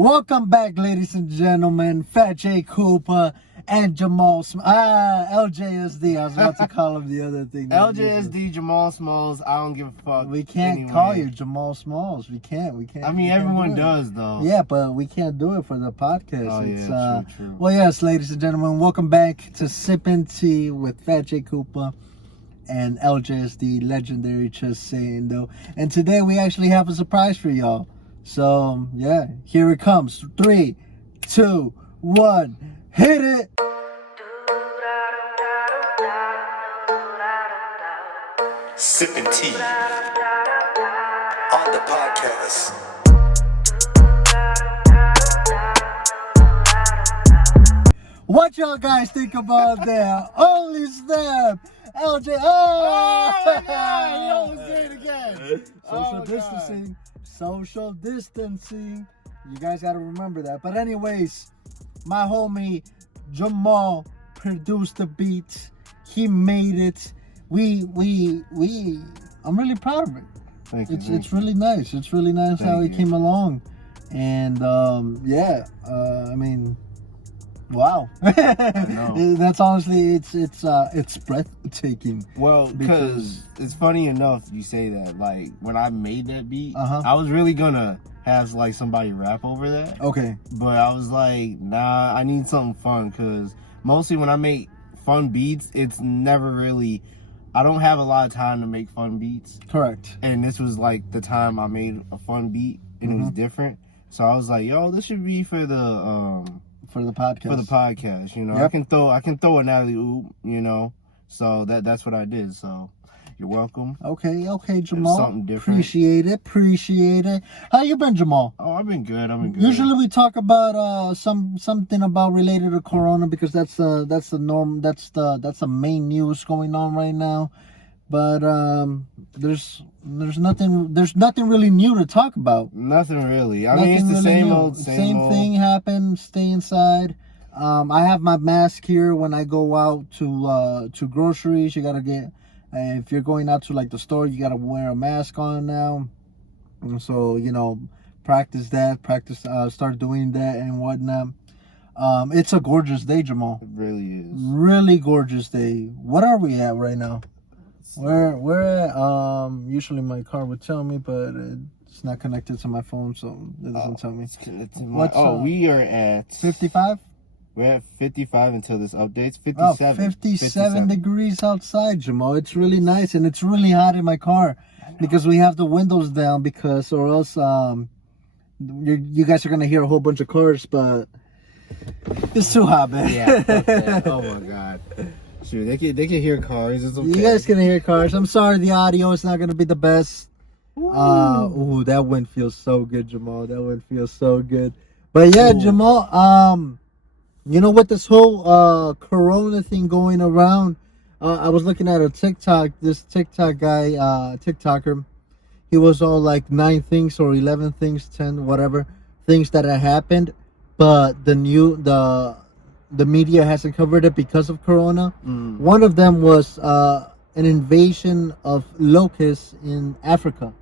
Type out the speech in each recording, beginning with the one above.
Welcome back, ladies and gentlemen. Phat J, Koopa, and Jamal LJSD. I was about to call him the other thing. LJSD, Jamal Smalls. I don't give a fuck. We can't call you Jamal Smalls. We can't. I mean, everyone does, though. Yeah, but we can't do it for the podcast. Oh, yeah, true. Well, yes, ladies and gentlemen, welcome back to Sippin' Tea with Phat J, Koopa, and LJSD, legendary just saying, though. And today we actually have a surprise for y'all. So, yeah, here it comes. 3, 2, 1, hit it! Sippin' tea on the podcast. What y'all guys think about that? Holy snap! LJ, oh my God, he almost did it again. Social distancing. You guys gotta remember that. But anyways, my homie Jamal produced the beat. He made it. I'm really proud of it. Thank you. It's really nice. It's really nice how he came along. And I mean, wow. I know. That's honestly it's breathtaking. Well, because it's funny enough you say that. Like, when I made that beat, Uh-huh. I was really gonna have like somebody rap over that. Okay. But I was like, nah, I need something fun, because mostly when I make fun beats, it's never really, I don't have a lot of time to make fun beats. Correct. And this was like the time I made a fun beat, and it was different. So I was like, yo, this should be for the podcast. You know, Yep. I can throw an alley oop, you know. So that's what I did. So you're welcome. Okay, Jamal. Something different. Appreciate it. How you been, Jamal? Oh, I've been good. Usually we talk about something about related to Corona, because that's the norm. That's the main news going on right now. But there's nothing really new to talk about. Nothing really. I mean, it's the same old. Same thing happened. Stay inside. I have my mask here when I go out to groceries. You gotta get. If you're going out to like the store, you gotta wear a mask on now. And so, you know, practice, start doing that and whatnot. It's a gorgeous day, Jamal. It really is. Really gorgeous day. What are we at right now? We're at, usually my car would tell me, but it's not connected to my phone, so it doesn't tell me. We are at 55? We're at 55 until this updates. 57. 57 degrees outside, Jamal. It's really nice, and it's really hot in my car because we have the windows down, or else you guys are going to hear a whole bunch of cars, but it's too hot, man. Yeah. Oh, my God. Shoot, they can hear cars. It's okay. You guys can hear cars. I'm sorry the audio is not going to be the best. Ooh, that wind feels so good, Jamal. That wind feels so good. But yeah, Jamal, you know, with this whole Corona thing going around, I was looking at a TikTok. This TikTok guy, TikToker, he was all like 9 things or 11 things, 10, whatever things that had happened, but the media hasn't covered it because of Corona. One of them was an invasion of locusts in Africa.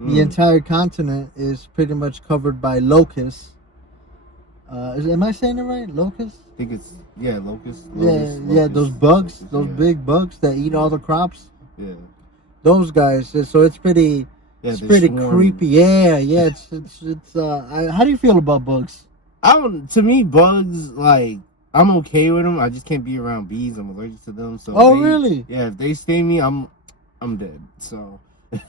The entire continent is pretty much covered by locusts. Am I saying it right? Locusts? I think it's, locusts. Yeah, those bugs, big bugs that eat all the crops. Yeah. Those guys. So it's pretty creepy. Yeah. How do you feel about bugs? To me, bugs, like, I'm okay with them. I just can't be around bees. I'm allergic to them. So really? Yeah, if they sting me, I'm dead. So.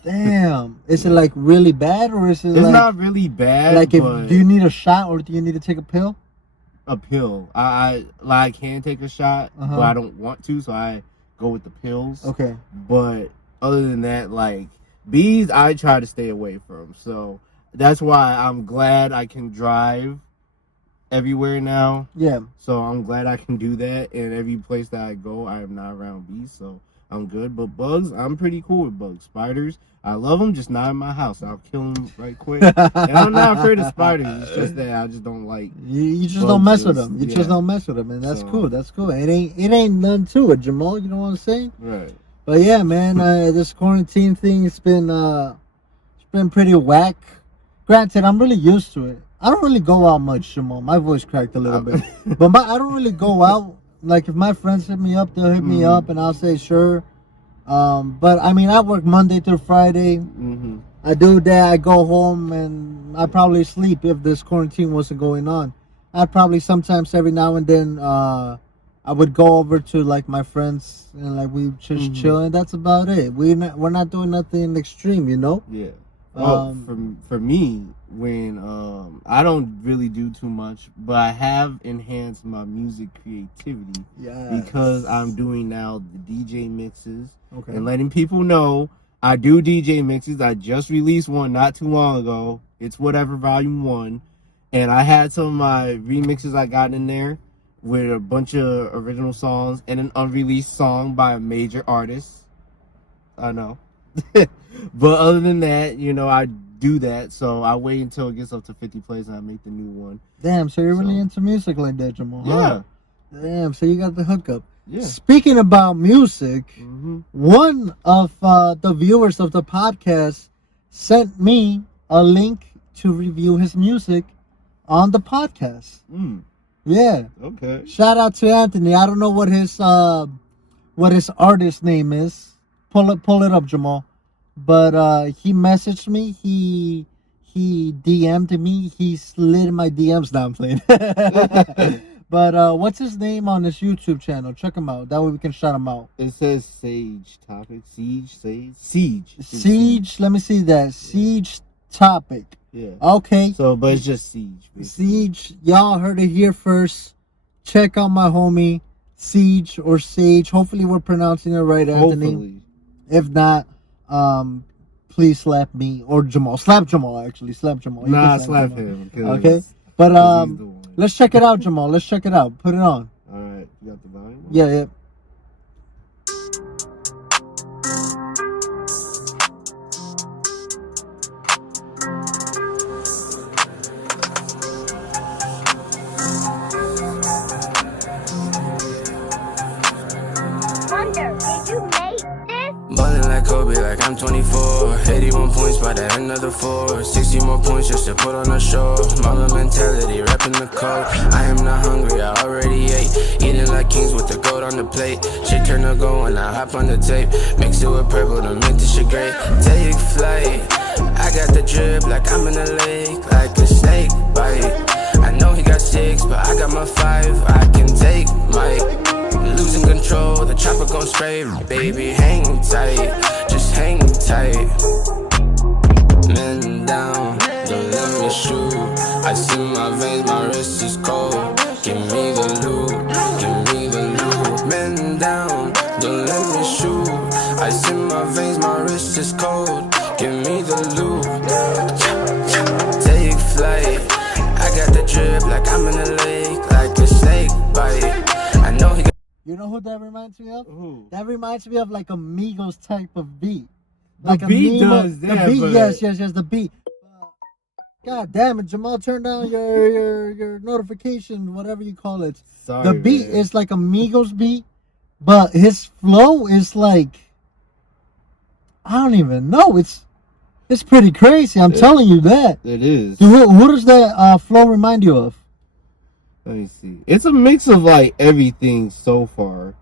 Damn. Is it like really bad, or is it? It's not really bad. Like, do you need a shot, or do you need to take a pill? A pill. I can take a shot, but I don't want to, so I go with the pills. Okay. But other than that, like, bees, I try to stay away from. So that's why I'm glad I can drive everywhere now. Yeah. So I'm glad I can do that, and every place that I go, I am not around bees, so I'm good. But bugs, I'm pretty cool with bugs. Spiders, I love them, just not in my house. I'll kill them right quick. And I'm not afraid of spiders. It's just that I just don't like. You just don't mess with them. You just don't mess with them, and that's cool. That's cool. It ain't none to it, Jamal. You know what I'm saying? Right. But yeah, man, this quarantine thing, it's been pretty whack. Granted, I'm really used to it. I don't really go out much, Jamal. My voice cracked a little bit. But I don't really go out. Like, if my friends hit me up, they'll hit me up, and I'll say, sure. But, I mean, I work Monday through Friday. Mm-hmm. I do that. I go home, and I probably sleep if this quarantine wasn't going on. I'd probably sometimes every now and then, I would go over to, like, my friends, and, like, we just chill, and that's about it. We're not doing nothing extreme, you know? Yeah. For me, when I don't really do too much, but I have enhanced my music creativity because I'm doing now the DJ mixes and letting people know I do DJ mixes. I just released one not too long ago. It's Whatever Volume 1, and I had some of my remixes I got in there with a bunch of original songs and an unreleased song by a major artist. I know. But other than that, you know, I do that. So I wait until it gets up to 50 plays and I make the new one. Damn, so you're really into music like that, Jamal. Yeah. Huh? Damn, so you got the hookup. Yeah. Speaking about music, one of the viewers of the podcast sent me a link to review his music on the podcast. Yeah. Okay. Shout out to Anthony. I don't know what his artist name is. Pull it up, Jamal. But he messaged me. He DM'd me. He slid in my DMs. Now I'm playing. But what's his name on his YouTube channel? Check him out. That way we can shout him out. It says Sage Topic. Siege. Siege. Let me see that. Siege Topic. Yeah. Okay. So, but it's just Siege. Basically. Siege. Y'all heard it here first. Check out my homie Siege or Sage. Hopefully we're pronouncing it right, Anthony. Hopefully. If not, please slap me or Jamal. Slap Jamal, actually. Slap Jamal. Nah, slap him. Okay. But let's check it out, Jamal. Let's check it out. Put it on. All right. You got the volume? Yeah. Ballin' like Kobe, like I'm 24. 81 points by the end of the 4. 60 more points just to put on the show. Mama mentality, rapping the code. I am not hungry, I already ate. Eating like kings with the gold on the plate. Shit turn to gold when I hop on the tape. Mix it with purple to make this shit great. Take flight, I got the drip like I'm in the lake. Like a snake bite. I know he got 6, but I got my 5. I can take Mike. Losing control, the chopper gon' spray. Baby, hang tight, just hang tight. Men down, don't let me shoot. I see my veins, my wrist is cold. Give me the loot, give me the loot. Men down, don't let me shoot. I see my veins, my wrist is cold. Give me the loot. Take flight, I got the drip like I'm in the lake. Like a snake bite. I know he got. You know who that reminds me of? Who? That reminds me of like a Migos type of beat. Like the beat does that. The beat, but... yes, the beat. God damn it, Jamal, turn down your notification, whatever you call it. Sorry, the beat man. is like a Migos beat, but his flow is like, I don't even know. It's pretty crazy. I'm telling you that. It is. Who does that flow remind you of? Let me see. It's a mix of like everything so far.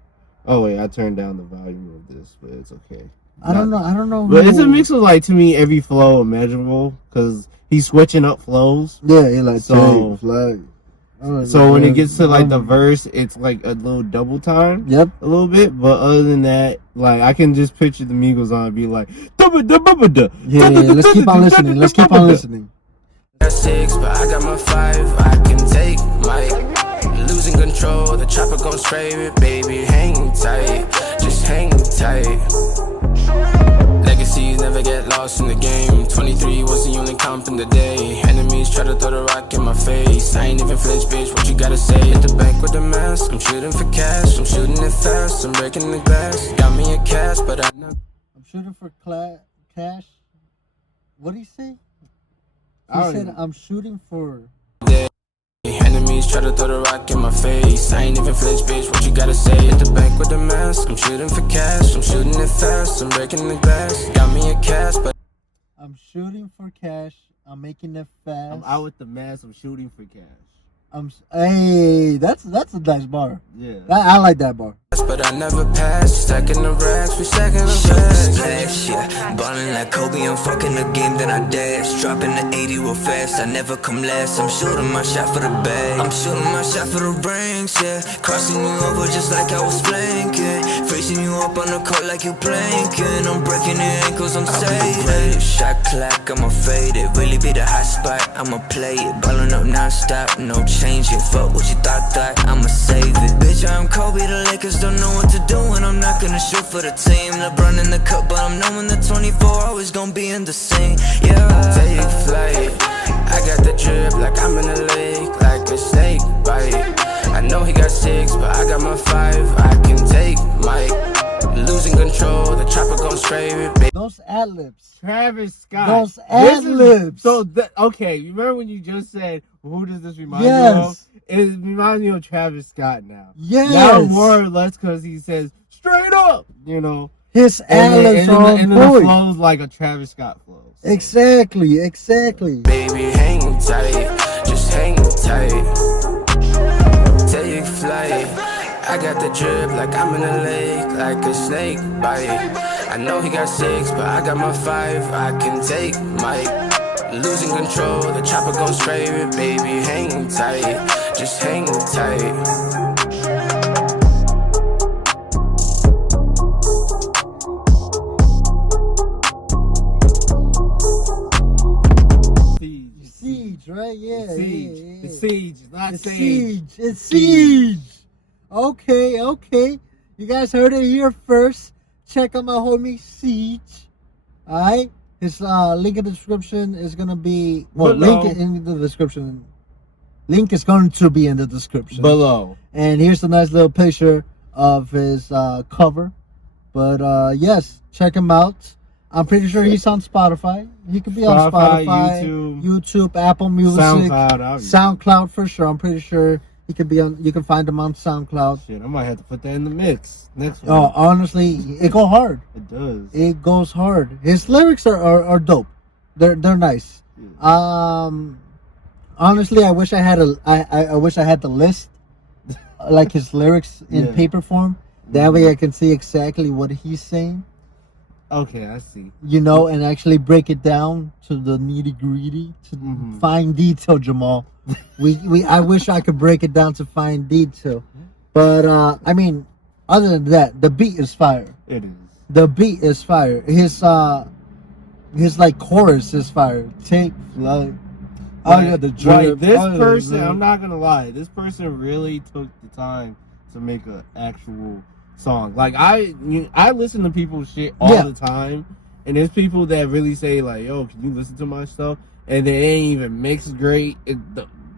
Oh wait, I turned down the volume of this, but it's okay. I don't know. But it's a mix of like, to me, every flow imaginable because he's switching up flows. Yeah, he like so. So when it gets to like the Um, verse, it's like a little double time. Yep. A little bit, but other than that, like I can just picture the Migos on and be like, yeah. Let's keep on listening. Let's keep on listening. Got 6, but I got my 5. I can take Mike. Losing control, the chopper gon' spray it. Baby, hang tight, just hang tight. Legacies never get lost in the game. 23 was the only comp in the day. Enemies try to throw the rock in my face. I ain't even flinch, bitch, what you gotta say? At the bank with the mask, I'm shooting for cash. I'm shooting it fast, I'm breaking the glass. Got me a cash, but I'm shooting for cash. What did he say? He said, I'm shooting for... Enemies try to throw the rock in my face. I ain't even flinch, bitch, what you gotta say? At the bank with the mask, I'm shooting for cash. I'm shooting it fast, I'm breaking the glass. Got me a cash, but... I'm shooting for cash. I'm making it fast. I'm out with the mask. I'm shooting for cash. Hey, that's a nice bar. Yeah. I like that bar. But I never pass, stacking the racks, we stacking the racks. Yeah, ballin' like Kobe, I'm fucking the game, then I dash. Dropping the 80 real fast, I never come last. I'm shooting my shot for the bag, I'm shooting my shot for the rings, yeah. Crossing you over just like I was flanking. Facing you up on the court like you planking. I'm breaking your ankles, I'm saving. Shot clock, I'ma fade it. Really be the hot spot, I'ma play it. Ballin' up non-stop, no changing. Fuck what you thought, I'ma save it. Bitch, I'm Kobe, the Lakers don't know what to do, and I'm not gonna shoot for the team. LeBron in the cup, but I'm knowing the 24 always gonna be in the scene. Yeah, take flight. I got the drip like I'm in the lake, like a snake bite. I know he got 6, but I got my 5. I can take Mike. Losing control, the chopper gon' spray it. Those ad-libs. Travis Scott. Those ad-libs. So, okay, you remember when you just said, who does this remind you of? It reminds me of Travis Scott now. Yes. Now more or less because he says, straight up, you know. His ad-libs are on and point. It flows like a Travis Scott flow. So. Exactly. Baby, hang tight, just hang tight. Take flight. I got the drip like I'm in a lake, like a snake bite. I know he got 6, but I got my 5. I can take Mike. Losing control, the chopper gon' spray it. Baby, hang tight, just hang tight. Siege, right? Yeah. Siege. Yeah. It's Siege, not It's Sage. Siege. It's Siege. Okay. You guys heard it here first. Check out my homie Siege. Alright? His link in the description is gonna be link in the description. Link is going to be in the description below. And here's a nice little picture of his cover. But yes, check him out. I'm pretty sure he's on Spotify. He could be on Spotify, YouTube, Apple Music, SoundCloud for sure. I'm pretty sure he could be on. You can find him on SoundCloud. Shit, I might have to put that in the mix next one. Oh, honestly, it goes hard. It does. It goes hard. His lyrics are dope. They're nice. Yeah. Honestly, I wish I had I wish I had the list, like his lyrics in paper form. That way I can see exactly what he's saying. Okay, I see. You know, and actually break it down to the nitty gritty, to fine detail, Jamal. I wish I could break it down to fine detail, but I mean, other than that, the beat is fire. It is. The beat is fire. His like chorus is fire. Take flight. This person, I'm not gonna lie, this person really took the time to make an actual song. Like I listen to people's shit all the time, and there's people that really say like, "Yo, can you listen to my stuff?" And they ain't even mixed great.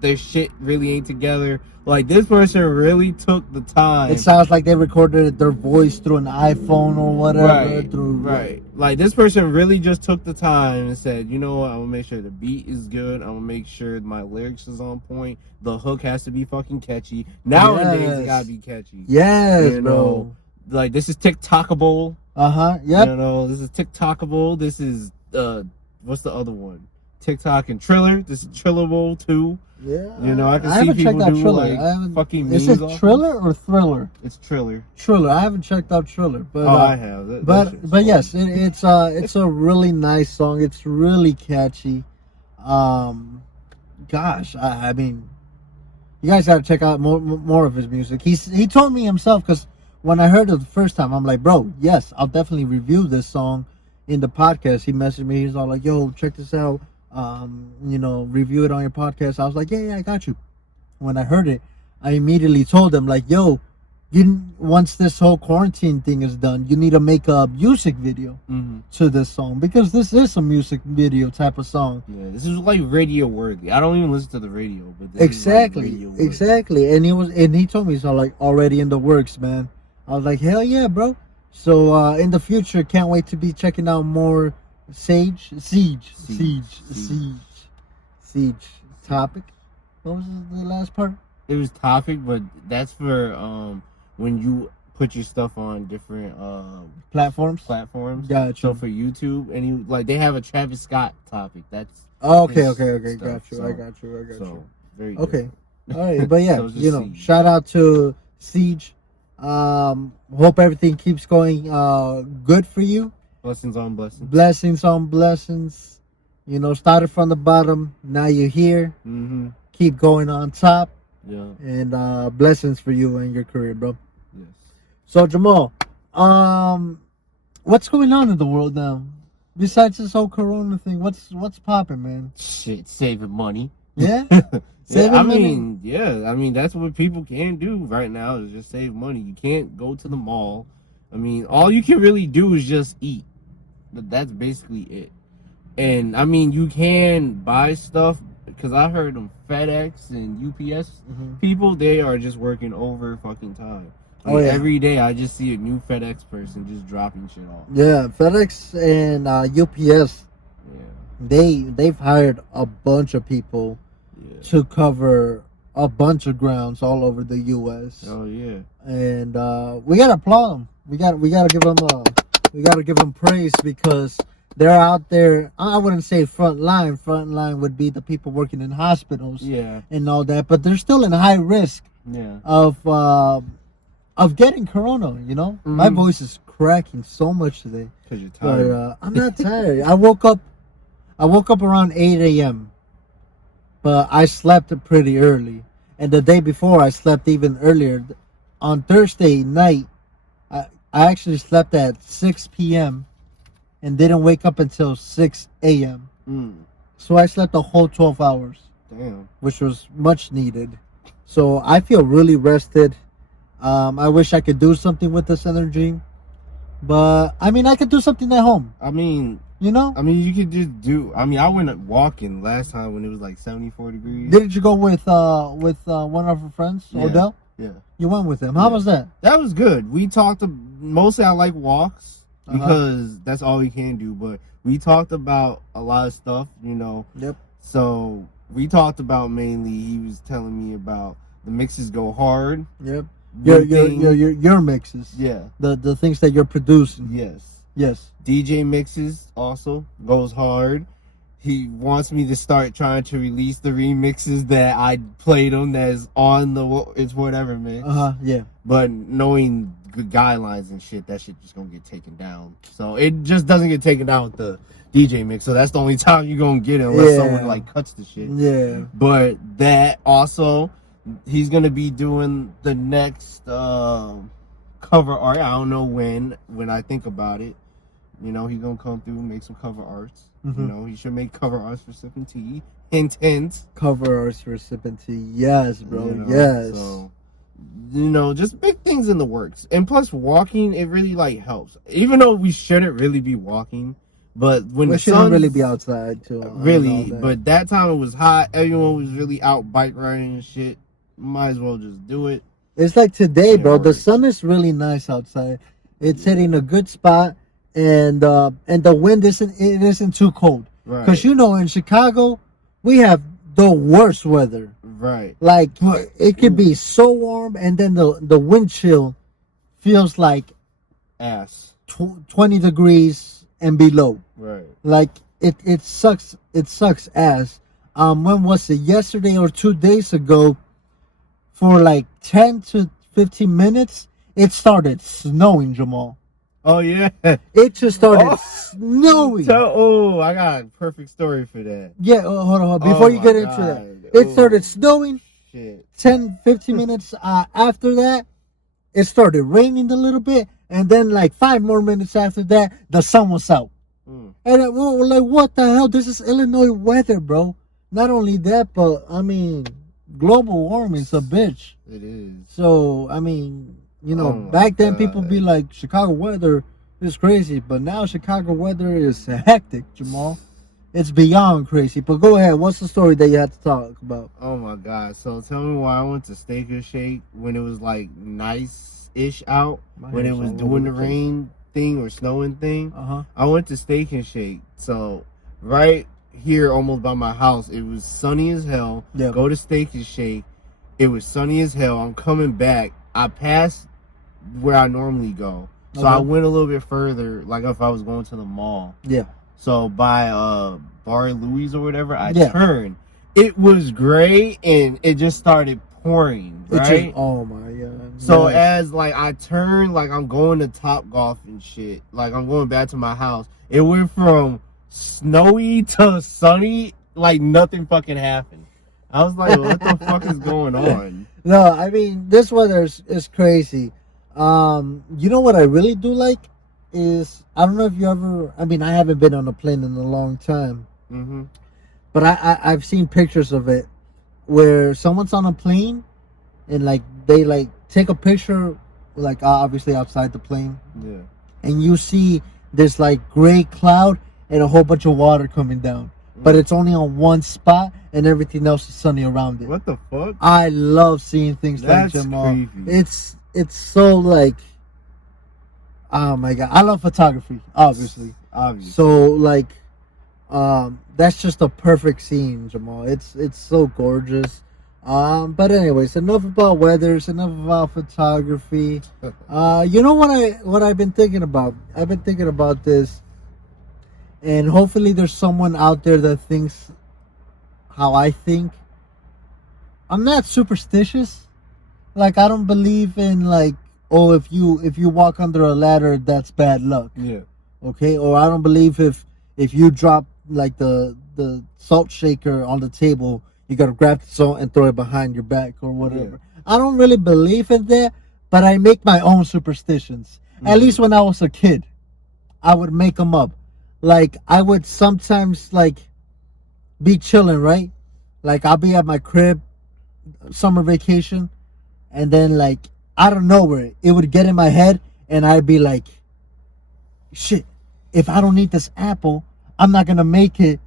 Their shit really ain't together. Like this person really took the time. It sounds like they recorded their voice through an iPhone or whatever. Right. Like this person really just took the time and said, you know what, I'm gonna make sure the beat is good. I'm gonna make sure my lyrics is on point. The hook has to be fucking catchy. Nowadays it gotta be catchy. Yes, bro. Like this is TikTokable. Yep. You know, this is TikTokable. This is what's the other one? TikTok and Triller. This is Trillable too. Yeah. You know, I see people do like fucking memes. Is it Triller or Thriller? It's Triller. Triller. I haven't checked out Triller, but I have. But yes, it's a really nice song. It's really catchy. Gosh, I mean, you guys gotta check out more of his music. He told me himself, because when I heard it the first time, I'm like, bro, yes, I'll definitely review this song in the podcast. He messaged me. He's all like, yo, check this out. You know, review it on your podcast. I was like, yeah, I got you. When I heard it, I immediately told him, like, yo, once this whole quarantine thing is done, you need to make a music video to this song, because this is a music video type of song. Yeah, this is like radio worthy. I don't even listen to the radio, but this exactly, is like radio worthy. Exactly. And he told me, so like already in the works, man. I was like, hell yeah, bro. So in the future, can't wait to be checking out more Siege topic. What was the last part? It was topic, but that's for when you put your stuff on different platforms. Gotcha. So for YouTube, and they have a Travis Scott topic. That's okay. Got you. So, I got you. Very okay. All right, but yeah, so Siege. Shout out to Siege. Hope everything keeps going good for you. Blessings on blessings. Blessings on blessings. Started from the bottom. Now you're here. Mm-hmm. Keep going on top. Yeah. And blessings for you and your career, bro. Yes. So Jamal, what's going on in the world now? Besides this whole Corona thing, what's popping, man? Shit, saving money. Yeah. I mean, that's what people can do right now is just save money. You can't go to the mall. I mean, all you can really do is just eat. That's basically it. And I mean, you can buy stuff because I heard them FedEx and UPS people. They are just working over fucking time. Every day I just see a new FedEx person just dropping shit off. Yeah, FedEx and UPS. Yeah. They've hired a bunch of people to cover a bunch of grounds all over the U.S. Oh yeah. And we gotta applaud them. We gotta give them praise because they're out there. I wouldn't say front line. Front line would be the people working in hospitals. Yeah. And all that, but they're still in high risk. Yeah. Of getting corona. Mm-hmm. My voice is cracking so much today. Because you're tired. But I'm not tired. I woke up around 8 a.m. But I slept pretty early. And the day before, I slept even earlier. On Thursday night, I actually slept at 6 p.m. and didn't wake up until 6 a.m. So I slept a whole 12 hours. Damn. Which was much needed. So I feel really rested. I wish I could do something with this energy. But, I mean, I could do something at home. I mean... you could just do... I went walking last time when it was like 74 degrees. Didn't you go with one of our friends, Odell? Yeah. You went with him. How was that? That was good. We talked... Mostly I like walks because that's all we can do. But we talked about a lot of stuff, Yep. So we talked about mainly... He was telling me about the mixes go hard. Yep. Your mixes. Yeah. The things that you're producing. Yes. DJ mixes also goes hard. He wants me to start trying to release the remixes that I played him that is on the It's Whatever mix. Yeah. But knowing good guidelines and shit, that shit just gonna get taken down. So it just doesn't get taken down with the DJ mix. So that's the only time you're gonna get it unless someone cuts the shit. Yeah. But that also, he's gonna be doing the next cover art. I don't know when I think about it. He's gonna come through and make some cover arts. He should make cover arts for Sippin' Tea. Hint. Cover arts for Sippin' Tea. Yes, bro. Yes. So, just big things in the works. And plus, walking, it really helps. Even though we shouldn't really be walking, but when we shouldn't really be outside too. Really, but that time it was hot. Everyone was really out bike riding and shit. Might as well just do it. It's like today, bro. The sun is really nice outside. It's hitting a good spot. And the wind isn't too cold, right? Because in Chicago we have the worst weather, right? Like it could be so warm, and then the wind chill feels like ass 20 degrees and below, right? Like it sucks. It sucks ass. When was it? Yesterday or 2 days ago, for like 10 to 15 minutes, it started snowing, Jamal. Oh, yeah. It just started snowing. I got a perfect story for that. Yeah, hold on. Before you get into that. It started snowing. Shit. 10, 15 minutes after that, it started raining a little bit. And then like 5 more minutes after that, the sun was out. And we're like, what the hell? This is Illinois weather, bro. Not only that, but, global warming's a bitch. It is. So, back then people be like, Chicago weather is crazy, but now Chicago weather is hectic, Jamal. It's beyond crazy. But go ahead, what's the story that you had to talk about? Oh my God. So tell me why I went to Steak and Shake when it was like nice-ish out, when it was doing the rain thing or snowing thing. I went to Steak and Shake. So right here almost by my house, it was sunny as hell. Go to Steak and Shake. It was sunny as hell. I'm coming back. I passed where I normally go. So I went a little bit further, like if I was going to the mall. Yeah. So by Bar Louis or whatever, I turned. It was great, and it just started pouring, right? Oh my god. So as like I turned, like I'm going to Top Golf and shit, like I'm going back to my house. It went from snowy to sunny, like nothing fucking happened. I was like, what the fuck is going on? No, I mean, this weather is crazy. You know what I really do like is, I don't know if you ever, I mean, I haven't been on a plane in a long time. Mm-hmm. But I've seen pictures of it where someone's on a plane and like they like take a picture, like obviously outside the plane. Yeah. And you see this like gray cloud and a whole bunch of water coming down. But it's only on one spot and everything else is sunny around it. What the fuck? I love seeing things like Jamal. Creepy. It's so like, oh my god. I love photography, obviously. So like, that's just a perfect scene, Jamal. It's so gorgeous. But anyways, enough about weathers, enough about photography. You know what I've been thinking about? I've been thinking about this, and hopefully there's someone out there that thinks how I think. I'm not superstitious. Like, I don't believe in like, oh, if you walk under a ladder, that's bad luck. Yeah. Okay? Or I don't believe if you drop like the salt shaker on the table, you gotta grab the salt and throw it behind your back or whatever. Yeah. I don't really believe in that, but I make my own superstitions. Mm-hmm. At least when I was a kid, I would make them up. Like, I would sometimes like be chilling, right? Like, I'll be at my crib, summer vacation, and then like out of nowhere, it would get in my head, and I'd be like, shit, if I don't eat this apple, I'm not gonna make it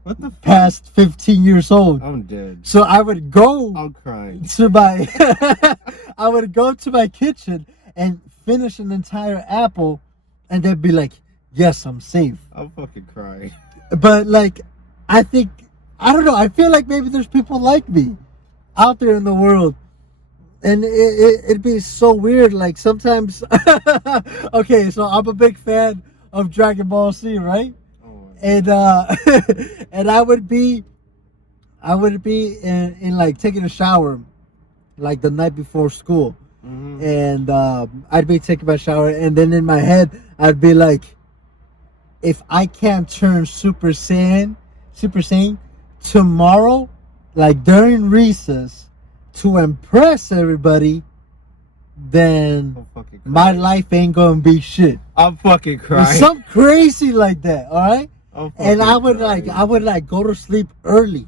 past 15 years old. I'm dead. So I would go I'm crying. to my I would go to my kitchen and finish an entire apple, and they'd be like, yes, I'm safe. I'm fucking crying. But like, I don't know, I feel like maybe there's people like me out there in the world. And it'd be so weird. Like, sometimes okay, so I'm a big fan of Dragon Ball Z, right? And and I would be in like taking a shower like the night before school. Mm-hmm. And I'd be taking my shower, and then in my head I'd be like, if I can't turn Super Saiyan tomorrow, like during recess, to impress everybody, then my life ain't gonna be shit. I'm fucking crying. Something crazy like that, all right? And I would go to sleep early,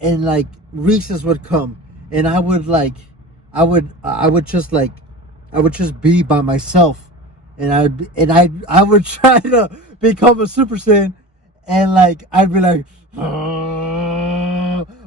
and like recess would come, and I would just be by myself, and I would try to become a Super Saiyan, and like I'd be like,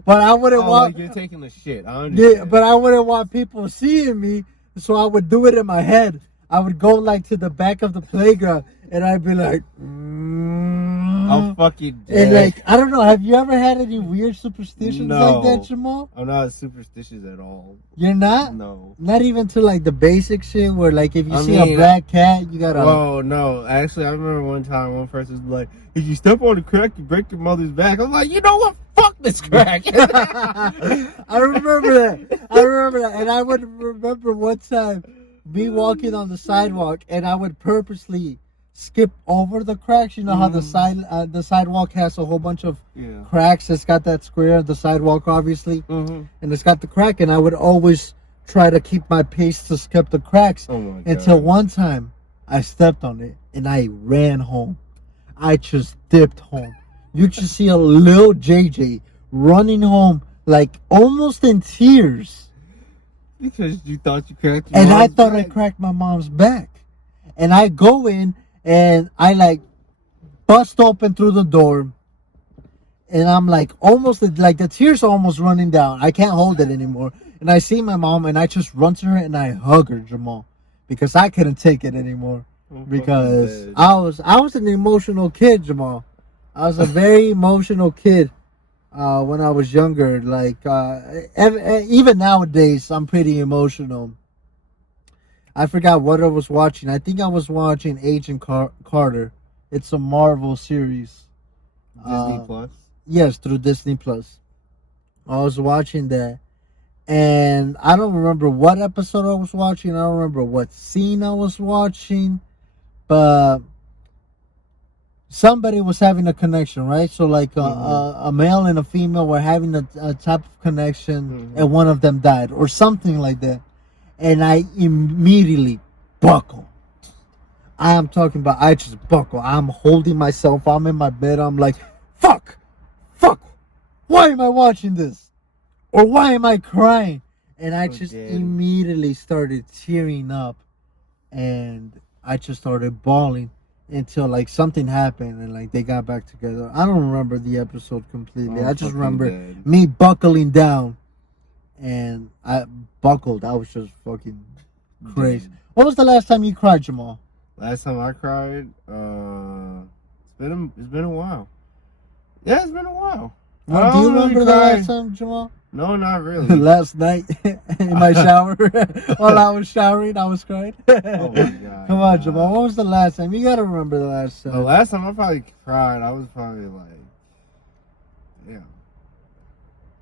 but I wouldn't want. Like you're taking the shit. I understand. Yeah, but I wouldn't want people seeing me, so I would do it in my head. I would go like to the back of the playground, and I'd be like, I'm fucking dead. And like, I don't know, have you ever had any weird superstitions like that, Jamal? I'm not superstitious at all. You're not? No. Not even to like the basic shit where like if you see a black cat, you gotta... Oh, no. Actually, I remember one time one person was like, if you step on the crack, you break your mother's back. I'm like, you know what? Fuck this crack. I remember that. And I would remember one time me walking on the sidewalk, and I would purposely skip over the cracks. You know how the sidewalk has a whole bunch of cracks. It's got that square, the sidewalk obviously, and it's got the crack. And I would always try to keep my pace to skip the cracks until one time I stepped on it and I ran home. I just dipped home. You just see a little JJ running home like almost in tears. Because you thought you cracked your And I thought I cracked my mom's back. And I go in, and I like bust open through the door, and I'm like almost like the tears are almost running down. I can't hold it anymore. And I see my mom, and I just run to her and I hug her, Jamal, because I couldn't take it anymore. Because I was an emotional kid, Jamal. I was a very emotional kid when I was younger. Like even nowadays, I'm pretty emotional. I forgot what I was watching. I think I was watching Agent Carter. It's a Marvel series. Disney Plus? Yes, through Disney Plus. I was watching that. And I don't remember what episode I was watching. I don't remember what scene I was watching. But somebody was having a connection, right? So like a male and a female were having a type of connection, and one of them died or something like that. And I immediately buckled. I am talking about, I just buckle. I'm holding myself. I'm in my bed. I'm like, fuck. Why am I watching this? Or why am I crying? And I just immediately started tearing up. And I just started bawling until like something happened and like they got back together. I don't remember the episode completely. I just remember me buckling down. And I buckled. I was just fucking crazy. What was the last time you cried, Jamal? Last time I cried, it's been a while. Yeah, it's been a while. Well, do you remember the last time, Jamal? No, not really. Last night in my shower, while I was showering, I was crying. Oh my god! Come on, Jamal. What was the last time? You gotta remember the last time. The last time I probably cried, I was probably like, yeah.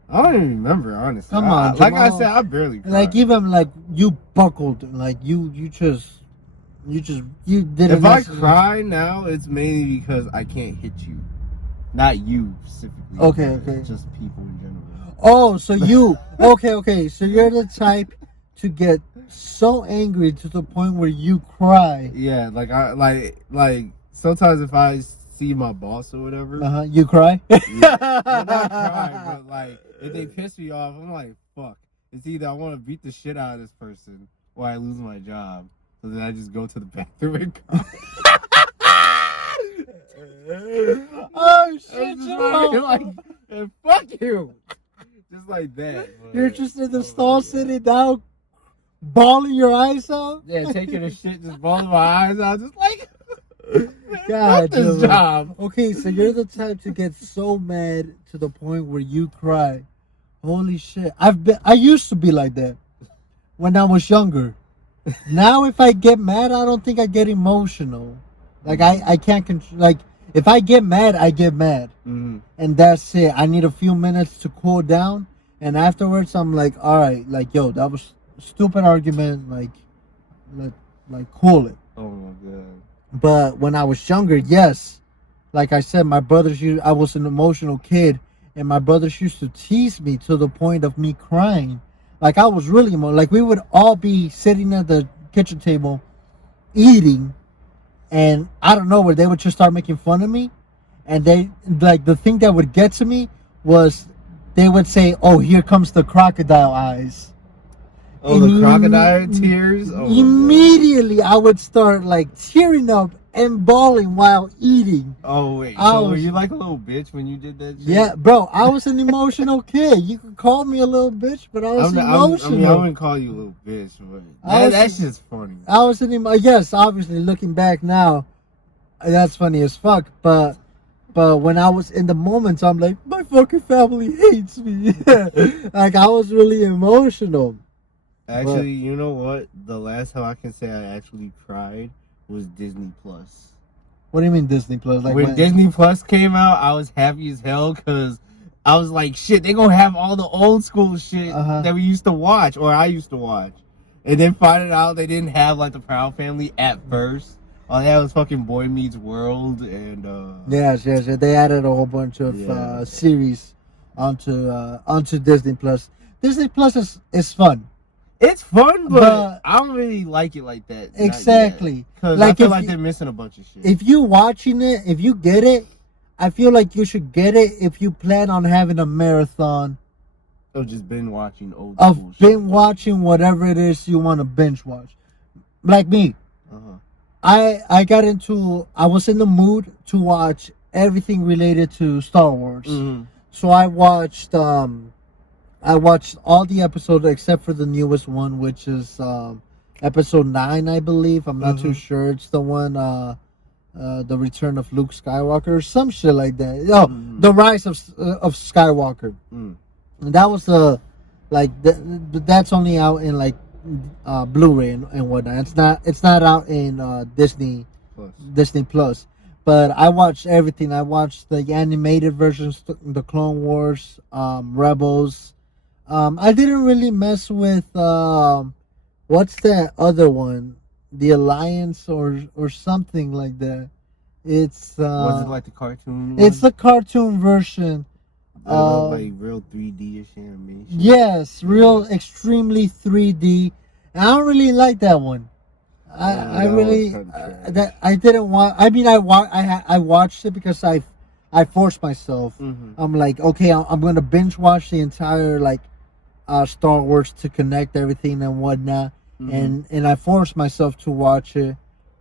I don't even remember, honestly. Come on, like Jamal. I said, I barely cried. Like even like you buckled, like you didn't. If I cry now, it's mainly because I can't hit you, not you specifically. Okay. Just people in general. Oh, so you okay? So you're the type to get so angry to the point where you cry. Yeah, like I like sometimes if I see my boss or whatever, you cry. Yeah, I'm not crying, but like if they piss me off, I'm like, fuck. It's either I want to beat the shit out of this person or I lose my job. So then I just go to the bathroom and cry. Oh shit, Jamal. Like, fuck you. Just like that. But, you're just in the stall sitting down, bawling your eyes out. Yeah, taking a shit, just bawling my eyes out, just like. God, this job. Okay, so you're the type to get so mad to the point where you cry. Holy shit! I used to be like that when I was younger. Now, if I get mad, I don't think I get emotional. Like I can't control. Like if I get mad, I get mad, and that's it. I need a few minutes to cool down, and afterwards, I'm like, all right, like yo, that was a stupid argument. Like cool it. Oh my god. But when I was younger, yes, like I said, I was an emotional kid, and my brothers used to tease me to the point of me crying. Like I was really emotional. Like we would all be sitting at the kitchen table, eating, and I don't know where they would just start making fun of me, and they like the thing that would get to me was they would say, "Oh, here comes the crocodile eyes." Oh, the crocodile tears? Oh, immediately, I would start like tearing up and bawling while eating. Oh, wait. So were you like a little bitch when you did that shit? Yeah, bro. I was an emotional kid. You could call me a little bitch, but I was emotional. I wouldn't call you a little bitch, but that's just funny. I was yes, obviously, looking back now, that's funny as fuck. But when I was in the moments, I'm like, my fucking family hates me. Like, I was really emotional. Actually, you know what? The last time I can say I actually cried was Disney Plus. What do you mean Disney Plus? Like when Disney Plus came out, I was happy as hell because I was like, shit, they gonna have all the old school shit that we used to watch, or I used to watch. And then finding out they didn't have like the Proud Family at first. All they had was fucking Boy Meets World and Yes. They added a whole bunch of series onto Disney Plus. Disney Plus is fun. It's fun, but I don't really like it like that. Exactly. Because like I feel like they're missing a bunch of shit. If you watching it, if you get it, I feel like you should get it if you plan on having a marathon. Of just binge watching old of binge watching whatever it is you want to binge watch. Like me. I was in the mood to watch everything related to Star Wars. So I watched all the episodes except for the newest one, which is episode 9, I believe. I'm not too sure. It's the one, the Return of Luke Skywalker, or some shit like that. Oh, the Rise of Skywalker. And that was that's only out in like Blu-ray and whatnot. It's not out in Disney Plus. But I watched everything. I watched the animated versions, the Clone Wars, Rebels. I didn't really mess with what's that other one, the Alliance or something like that. It's was it like the cartoon? It's the cartoon version. Like real 3D-ish animation. Yes, real extremely 3D. And I don't really like that one. I really that I didn't want. I mean, I watched it because I forced myself. Mm-hmm. I'm like, okay, I'm gonna binge watch the entire Star Wars to connect everything and whatnot, and I forced myself to watch it,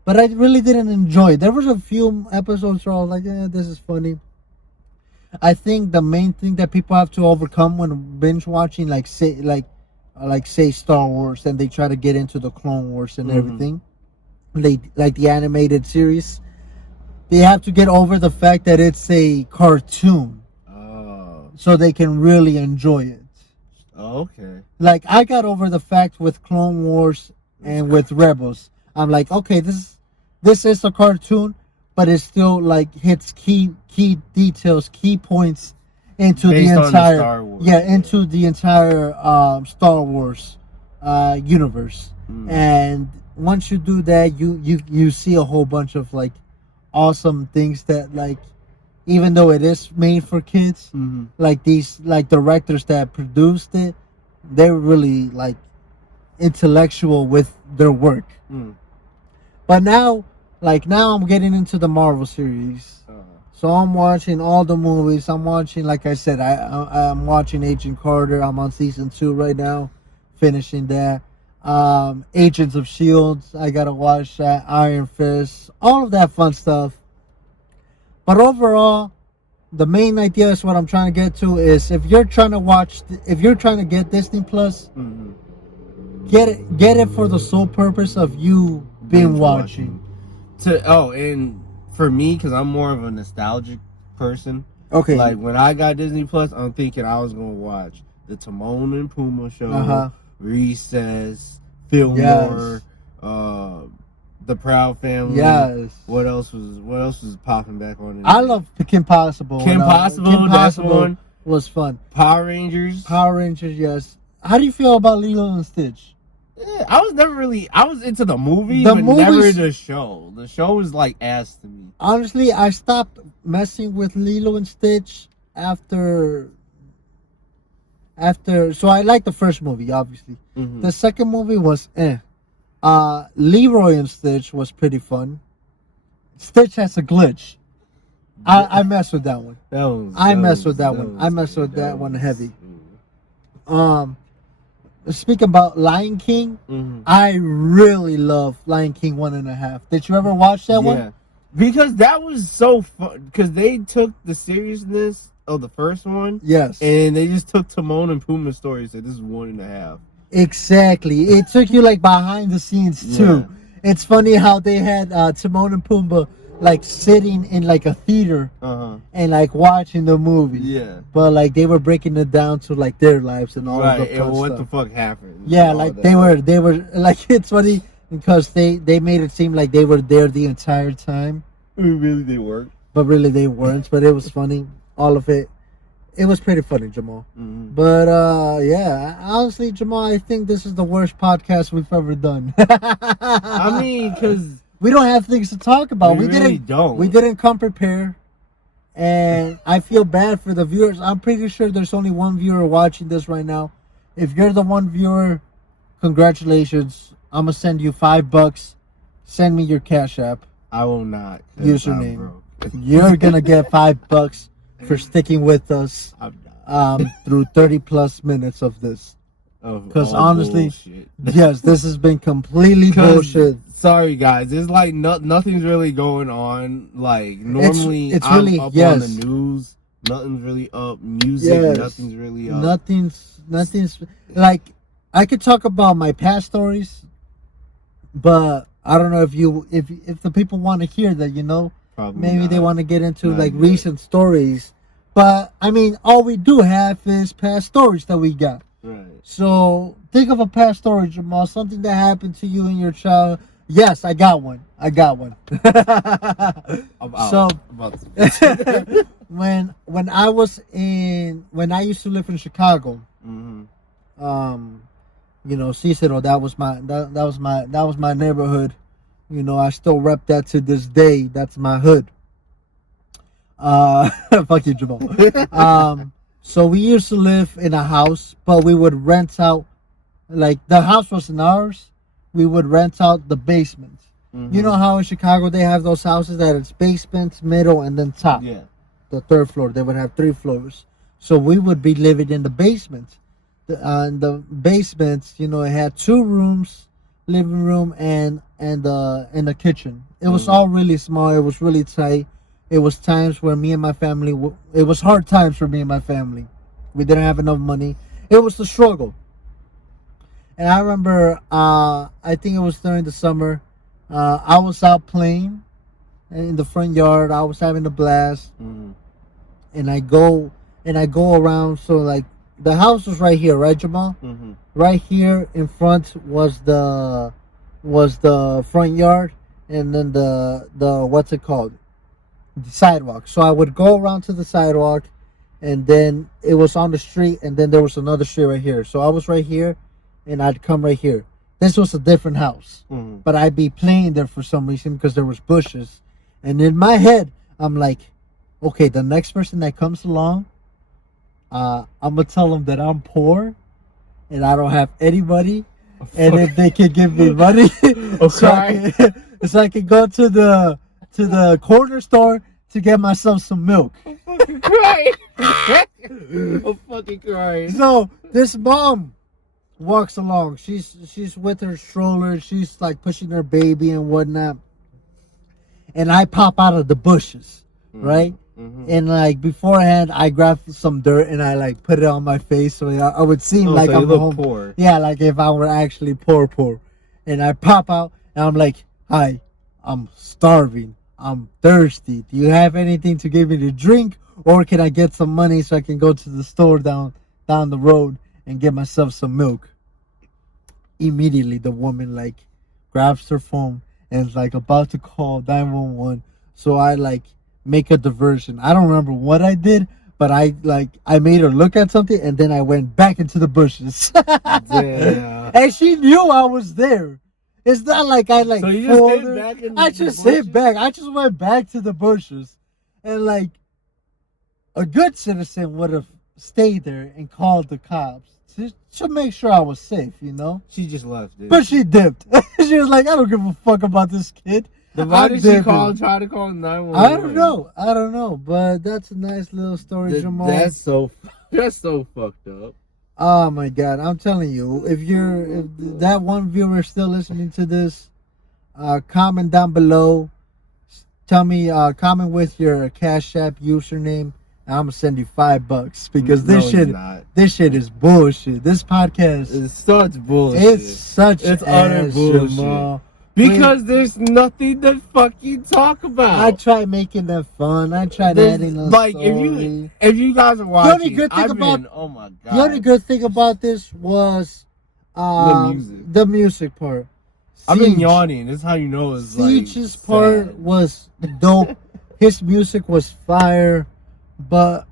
but I really didn't enjoy it. There was a few episodes where I was like, this is funny. I think the main thing that people have to overcome when binge watching, say Star Wars, and they try to get into the Clone Wars and everything, they like the animated series, they have to get over the fact that it's a cartoon, so they can really enjoy it. Okay. Like, I got over the fact with Clone Wars and with Rebels. I'm like, okay, this is a cartoon, but it still hits key details, key points into Based the entire Star Wars, into the entire Star Wars universe. And once you do that, you see a whole bunch of awesome things that even though it is made for kids, these directors that produced it, they're really intellectual with their work. But now I'm getting into the Marvel series. So I'm watching all the movies. I'm watching, like I said, I'm watching Agent Carter. I'm on season 2 right now, finishing that. Agents of S.H.I.E.L.D. I gotta watch that. Iron Fist, all of that fun stuff. But overall, the main idea is what I'm trying to get to is if you're trying to get Disney Plus, get it for the sole purpose of you binge watching. And for me, because I'm more of a nostalgic person. Okay. Like when I got Disney Plus, I'm thinking I was gonna watch the Timon and Pumbaa show, Recess, Fillmore, The Proud Family. Yes. What else was popping back on? I love Kim Possible. Kim Possible was fun. Power Rangers, yes. How do you feel about Lilo and Stitch? Yeah, I was into the movie, but never the show. The show was ass to me. Honestly, I stopped messing with Lilo and Stitch after. So I liked the first movie, obviously. The second movie was Leroy and Stitch was pretty fun. Stitch has a glitch. I messed with that one. I messed with that one heavy. Speaking about Lion King, I really love Lion King 1.5. Did you ever watch that one? Because that was so fun. Because they took the seriousness of the first one, and they just took Timon and Pumbaa's story and said this is 1.5. Exactly. It took you behind the scenes too. It's funny how they had Timon and Pumbaa sitting in a theater and watching the movie. Yeah. But they were breaking it down to their lives and all of the fun and what stuff. the fuck happened. Yeah, they were it's funny because they made it seem like they were there the entire time. Really they weren't. But really they weren't. But it was funny. All of it. It was pretty funny, Jamal. But honestly, Jamal, I think this is the worst podcast we've ever done. I mean, because we don't have things to talk about. We really don't. We didn't come prepared. And I feel bad for the viewers. I'm pretty sure there's only one viewer watching this right now. If you're the one viewer, congratulations. I'm going to send you $5. Send me your Cash App. I will not. Username. You're going to get $5 for sticking with us through 30 plus minutes of this. Because honestly, bullshit. Yes, this has been completely bullshit. Sorry guys, it's nothing's really going on. Normally it's I'm really, up on the news. Nothing's really up. Music, nothing's really up. Nothing's I could talk about my past stories, but I don't know if the people want to hear that, Probably maybe not. They want to get into recent stories. But I mean, all we do have is past stories that we got. Right. So think of a past story, Jamal. Something that happened to you in your child. Yes, I got one. So when I used to live in Chicago, you know, Cicero, that was my neighborhood. You know, I still rep that to this day. That's my hood. Fuck you, Jamal. So we used to live in a house, but we would rent out, like the house wasn't ours. We would rent out the basement. You know how in Chicago they have those houses that it's basement, middle, and then top. Yeah. The third floor. They would have 3 floors. So we would be living in the basement. The basement, you know, it had 2 rooms, living room, and a kitchen. It was all really small. It was really tight. It was times where me and my family, it was hard times for me and my family. We didn't have enough money. It was a struggle. And I remember, I think it was during the summer, I was out playing in the front yard. I was having a blast. And I go around. So like the house was right here, right, Jamal? Right here in front was the front yard, and then the what's it called? The sidewalk. So I would go around to the sidewalk, and then it was on the street, and then there was another street right here. So I was right here, and I'd come right here. This was a different house, but I'd be playing there for some reason because there was bushes. And in my head, I'm like, okay, the next person that comes along, I'm going to tell them that I'm poor and I don't have anybody. And if they can give me money, so I can go to the corner store to get myself some milk. I'm fucking crying. I'm fucking crying. So this mom walks along. She's with her stroller. She's like pushing her baby and whatnot. And I pop out of the bushes, right? And like beforehand, I grab some dirt and I like put it on my face so I would seem like so I'm home. Poor. Yeah, like if I were actually poor. And I pop out and I'm like, "Hi, I'm starving. I'm thirsty. Do you have anything to give me to drink, or can I get some money so I can go to the store down the road and get myself some milk?" Immediately, the woman like grabs her phone and is like about to call 911. So I like make a diversion. I don't remember what I did, but I made her look at something, and then I went back into the bushes. Yeah. And she knew I was there. It's not like I like. So you just stayed back in I the just bushes? stayed back. I just went back to the bushes, and like a good citizen would have stayed there and called the cops to make sure I was safe, you know. She just left, dude. But she dipped. She was like, "I don't give a fuck about this kid." Then why did she try to call 911? I don't know. But that's a nice little story, Jamal. That's so fucked up. Oh my God, I'm telling you, if that one viewer is still listening to this, comment down below. Tell me, comment with your Cash App username, and I'm gonna send you $5 because this shit is bullshit. This podcast is such bullshit. It's utter bullshit. Jamal. Because there's nothing to fucking talk about. I tried making that fun. I tried adding a story. If you guys are watching, the only good thing oh my God. The only good thing about this was the music part. I've been yawning. That's how you know it's Siege's like part was dope. His music was fire, but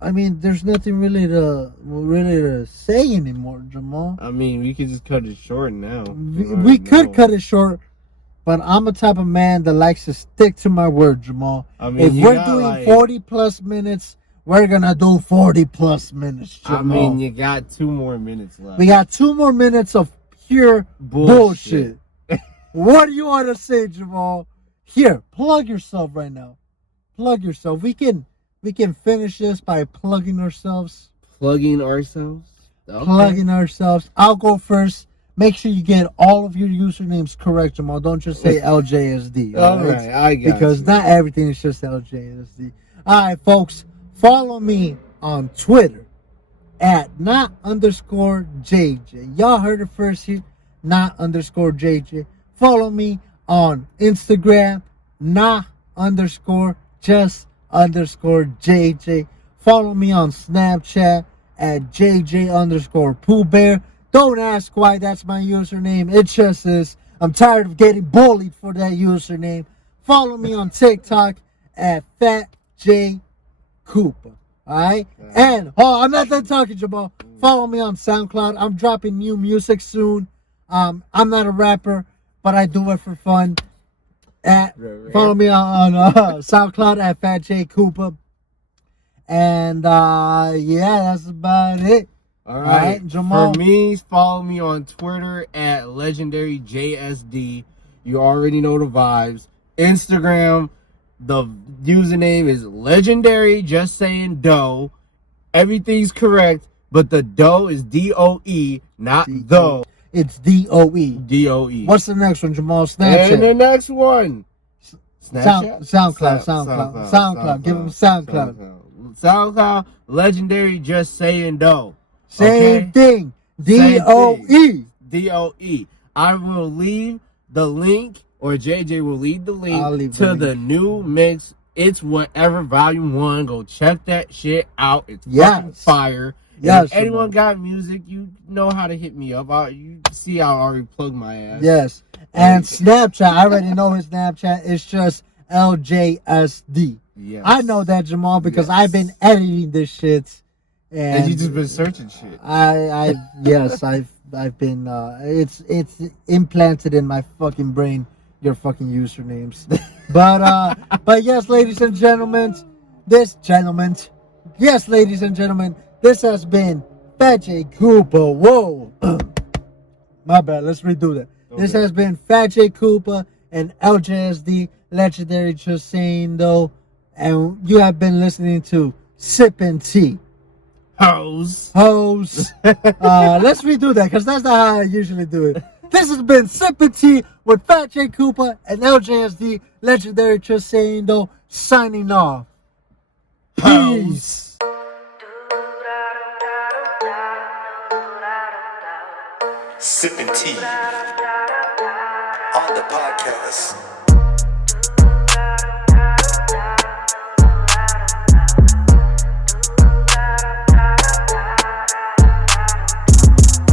I mean, there's nothing really to say anymore, Jamal. I mean, we could just cut it short now. We could cut it short, but I'm a type of man that likes to stick to my word, Jamal. I mean, if we're doing 40 plus minutes, we're gonna do 40 plus minutes, Jamal. I mean, you got 2 more minutes left. We got 2 more minutes of pure bullshit. What do you want to say, Jamal? Here, plug yourself right now. Plug yourself. We can finish this by plugging ourselves. Plugging ourselves? Okay. Plugging ourselves. I'll go first. Make sure you get all of your usernames correct, Jamal. Don't just say LJSD. All right, I got because not everything is just LJSD. All right, folks. Follow me on Twitter at @not_JJ. Y'all heard it first here. @JJ. Follow me on Instagram. @just_JJ. Follow me on Snapchat at JJ_Pooh Bear. Don't ask why that's my username. It just is. I'm tired of getting bullied for that username. Follow me on TikTok at Phat J Koopa. Alright? And, I'm not done talking, Jamal. Follow me on SoundCloud. I'm dropping new music soon. I'm not a rapper, but I do it for fun. Follow me on SoundCloud at Phat J Koopa. And, that's about it. All right, Jamal. For me, follow me on Twitter at LegendaryJSD. You already know the vibes. Instagram, the username is Legendary Just Saying Doe. Everything's correct, but the Doe is DOE, not though. It's DOE. DOE. What's the next one, Jamal? Snapchat. And the next one. Snapchat? SoundCloud. Give him SoundCloud. SoundCloud, Legendary Just Saying Doe. Same thing. DOE. DOE. I will leave the link, or JJ will leave the link to the new mix. It's Whatever Volume 1. Go check that shit out. It's fucking fire. Yes, if anyone got music, you know how to hit me up. You see I already plugged my ass. Yes. And Snapchat, I already know his Snapchat. It's just LJSD. Yes. I know that, Jamal, because I've been editing this shit. And you just been searching shit. I've been it's implanted in my fucking brain, your fucking usernames. But yes, ladies and gentlemen, this has been Phat J Koopa. Whoa. My bad, let's redo that. Okay. This has been Phat J Koopa and LJSD, Legendary Just Saying Though, and you have been listening to Sippin' Tea. Hoes. Let's redo that, because that's not how I usually do it. This has been Sippin' Tea with Phat J Koopa and LJSD, Legendary Just Saying Though, signing off. Peace. Sippin' tea on the podcast.